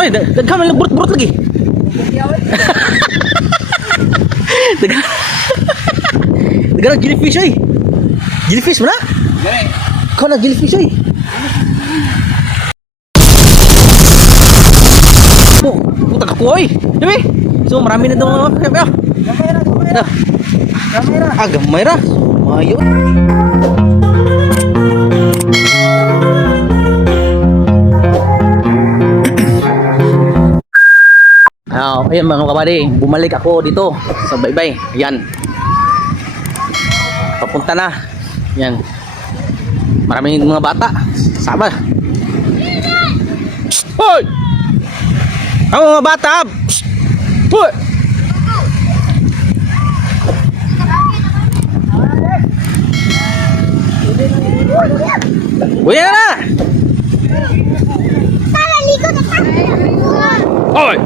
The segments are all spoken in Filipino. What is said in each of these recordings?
Ay, daghan man burot-burot lagi. Daghan. Daghan jellyfish ay. Jellyfish mana? Kau nak jellyfish ay. Oh, putak ako ay. Dibi? So marami na daw mga kaya. Gamay ra. Ah, gamay ra. Mayo. Ayan mga kabady, bumalik ako dito sa Baybay. Ayan. Papunta na. Ayan. Maraming mga bata. Sama. Hoy! Ang mga bata! Hoy! Buya na! Hoy!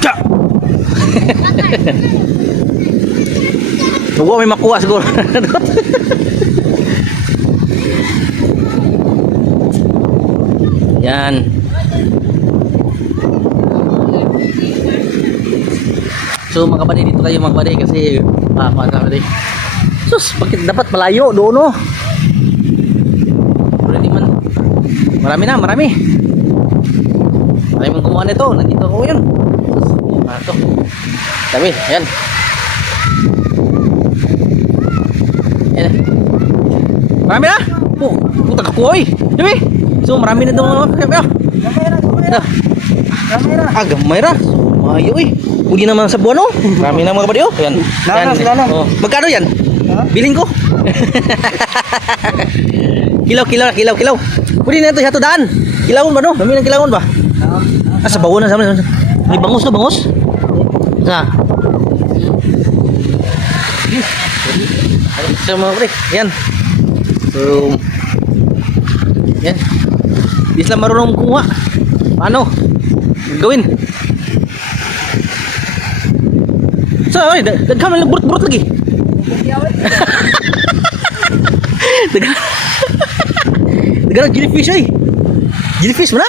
Ka! Huwag may makuha siguro. Yan. So mga kapatid, dito kayo mga kapatid kasi mga kapatid. Sus, bakit dapat malayo doon no? Pero hindi man. Marami na, marami. Marami mong kumuha nito. Nandito ako yun. Sus, ito. Dami, ayan. Ayan. Marami na. Oh, putak ako oy. Dami. So marami na doon kaya. Gamay ra. Ah, gamay ra. Mayo eh. Pwede naman sa buwan oh. Marami na mga kapatid oh. Ayan. Yan. Oh. Magkano yan? Biling ko. Kilaw. Pwede na ito sa daan. Kilawon ba no? Dami ng kilawon ba? Ah, sa bawon na sa amin. May bangus ka, bangus? Sa. So mga kapatid, yan. So, yan. Di sila marunong kuha. Paano? Gawin. So, ay, daghan man burot-burot lagi. Daghan jellyfish ay. Jellyfish mana?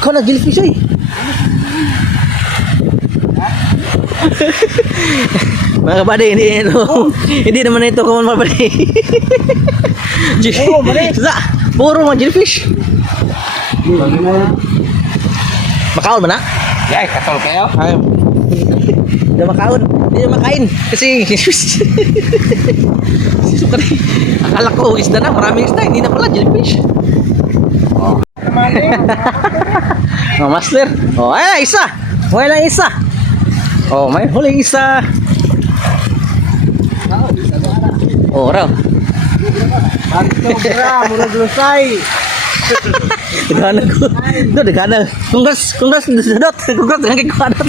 Kau nak jellyfish ay. Mga kapatid, hindi naman ito kawan mga kapatid. Puro mga jellyfish. Makaon mana? Ya, katol kayo. Hindi makaon, hindi makain kasi akala ko isda na, maraming isda, hindi na pala jellyfish. Oh, master. Oh, ay isa. Wala lang isa. Oh, may huling isa. Oh, raw. Murag lusay. Degana ko. Do degana. Congrats sedot. Congrats dengan kekuatan.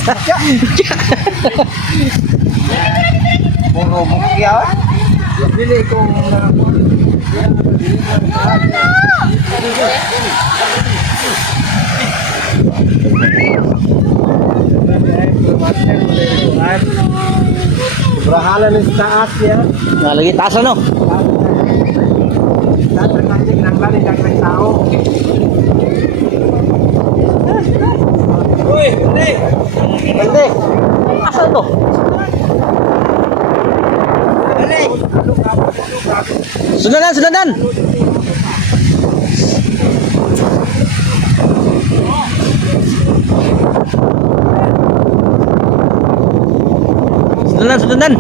Puro mukyaw. Dili ko Berahalan sa taas ya. Nah, lagi taas ano? Dapat nanti nang balik ng tao. Uy, Bende. Asan to? Sundan. Sundan. Sundan.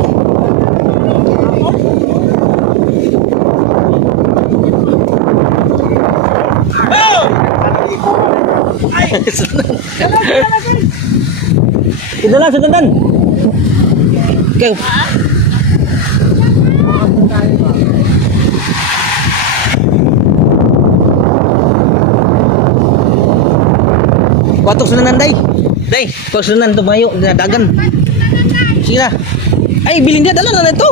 Okay. Kuatok sunanan day. Kuatok sunanan tumayo dagan. Sige na. Ay, bilin dia dala na ito.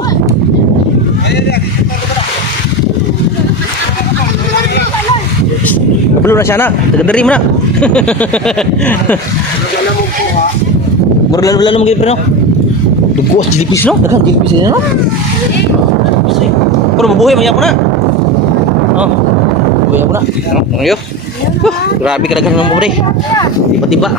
Belum na siya na. Taga-dari mo na. Mura lalo mo kayo no? Dugos jellyfish no? Dagan jellyfish no? Pero mabuhay mo yan po na. Oh. Mabuhay mo na. Ano yun? Grabe ka ng pobre. Tiba-tiba.